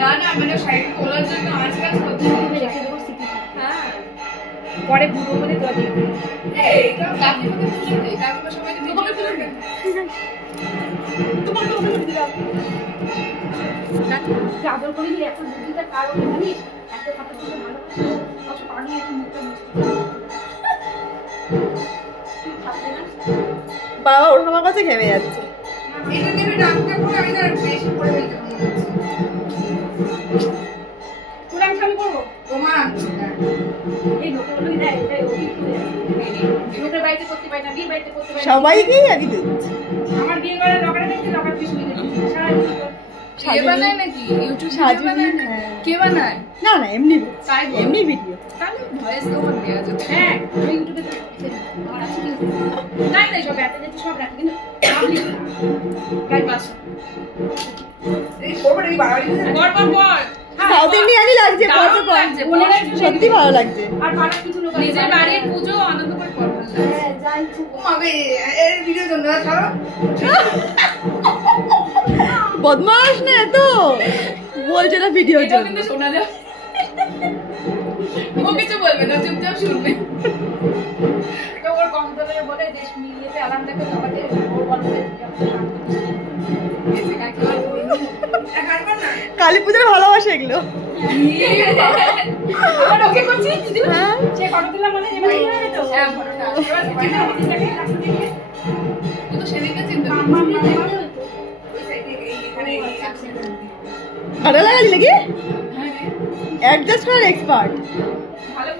না না মানে সাইড খোলার জন্য আজকাল সত্যি রেখে দেবো সিটি। হ্যাঁ পরে বুড়ো বলে তো দিয়ে এই কাকিমাকে খুশি দে কাকিমা সবাই তোমাকে তুলে দেন তোমাকে তুলে দিলাম চাদর করে দিয়ে এখন বুদ্ধিটা কারণ জানিস এত কথা বলে ভালোবাসে কত পানি একটু মুখটা মিষ্টি বাবা ওর আমার কাছে ঘেমে যাচ্ছে। এটা দেবে ডাক্তার করে আমি আর বেশি পড়ে ফেলতে মনে হচ্ছে কোরআন খালি করবো তোমার এই লোকগুলো দেয় এটাই অভিজ্ঞ লোকের বাড়িতে করতে পারি না বিয়ের বাড়িতে করতে পারি সবাইকেই আগে দিচ্ছি। আমার বিয়ে করে লকারে দেখতে লকার পিছু দিতে সারা কে বানায় নাকি ইউটিউব ভিডিও বানায় না কে বানায় না না এমনি এমনি ভিডিও তাহলে ভয়েস ওভার দেয়া যাবে হ্যাঁ আমি ইউটিউবে তো আমার আছে কি না না সব এত যেতে সব রাখি কিন্তু আমি গাই পাস এই করব এই বাড়াই কর সাউথ ইন্ডিয়ানই লাগছে সত্যি ভালো লাগছে। আর বাড়া কিছু লোক নিজের বাড়ির পূজো আনন্দ করে কর ভালো লাগে হ্যাঁ যাই মাবে এর ভিডিও জন্য ছাড়ো বদমাশ না তো বলছে না ভিডিও জন্য কিন্তু শোনা যায় ও কিছু বলবে না চুপচাপ শুনবে তো ওর কম্পিউটারে বলে দেশ মিলিয়েতে আলাম দেখে তোমাকে ওর বলতে এসে কাকে আর বলবো একবার না কালী পূজার ভালোবাসা এগুলো আবার ওকে করছি দিদি হ্যাঁ সে ফটো দিলাম মানে এবারে দিলাম তো হ্যাঁ ফটোটা এবার চিন্তা করতে থাকে রাস্তা থেকে তো সেদিনকে চিন্তা ওই সাইডে এখানে অ্যাক্সিডেন্ট ভালো লাগালি নাকি হ্যাঁ অ্যাডজাস্ট করার এক্সপার্ট ভালো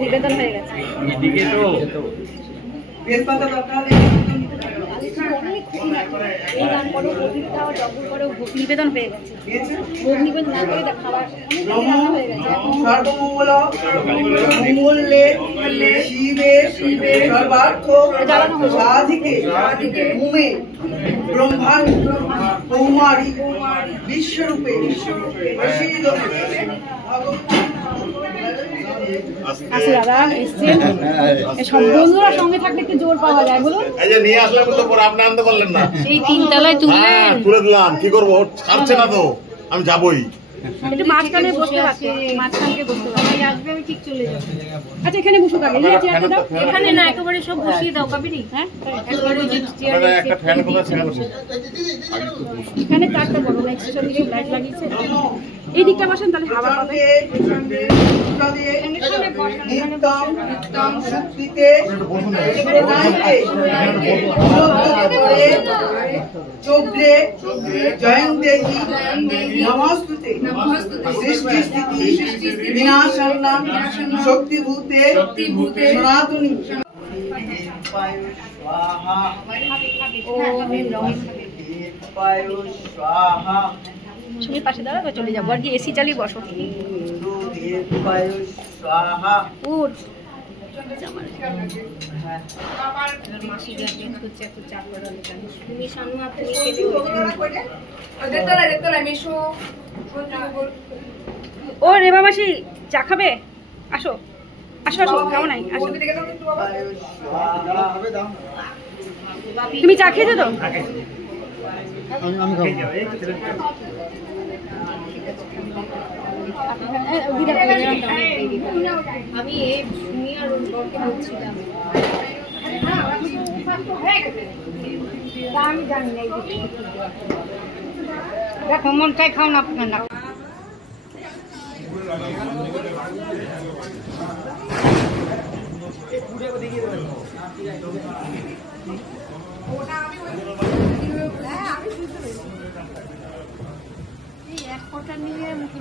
নিবেদন হয়ে গেছে এদিকে তো বেলপাতা দরকার এই গান করো ভোগ খাওয়া জগল করো ভোগ নিবেদন হয়ে গেছে ভোগ নিবেদন না করে খাবার অনেক হয়ে গেছে সর্বমঙ্গল মঙ্গলে শিবে শিবে সর্বার্থ সাধিকে ভূমে ব্রহ্মাণ্ড কৌমারী বিশ্বরূপে প্রসিদ্ধ আচ্ছা দাদা এসছেন সব বন্ধুরা সঙ্গে থাকলে একটু জোর পাওয়া যায় বলুন এই যে নিয়ে আসলাম তো পরে আপনি আনতে পারলেন না এই তিনতলায় তুললেন তুলে দিলাম কি করবো ছাড়ছে না তো আমি যাবই একটু মাঝখানে বসতে পারছে মাঝখানে বসতে পারছে আসবে আমি ঠিক চলে যাব আচ্ছা এখানে বসে থাকবে এই চেয়ারটা দাও এখানে না একেবারে সব বসিয়ে দাও কাবিনি হ্যাঁ একবারে যে চেয়ারে একটা ফ্যান কোথা ছেড়ে বসে এখানে চারটা বড় এক্সট্রা দিকে লাইট লাগিয়েছে এই দিকটা বসেন তাহলে হাওয়া পাবে। নিত্যম শুক্তিতে সুরনাইতে চোদ্রে জয়ন্তেহি নমস্তুতে সৃষ্টি স্থিতি বিনাশান্নাং শক্তিভূতে সনাতনী। তুমি পাশে দাঁড়াও, চলে যাবো আর কি, এসি চালিয়ে বসো। উঠ ও রেবা মাসি চা খাবে? আসো আসো আসো, কেমন নাই আসো। তুমি চা খেয়েছো তো? আমি এই শুনি আর ওর বরকে বলছিলাম আমি জানি না। দেখো মন চাই খাও না আপনার না। এক ফোঁটা নিয়ে মুখে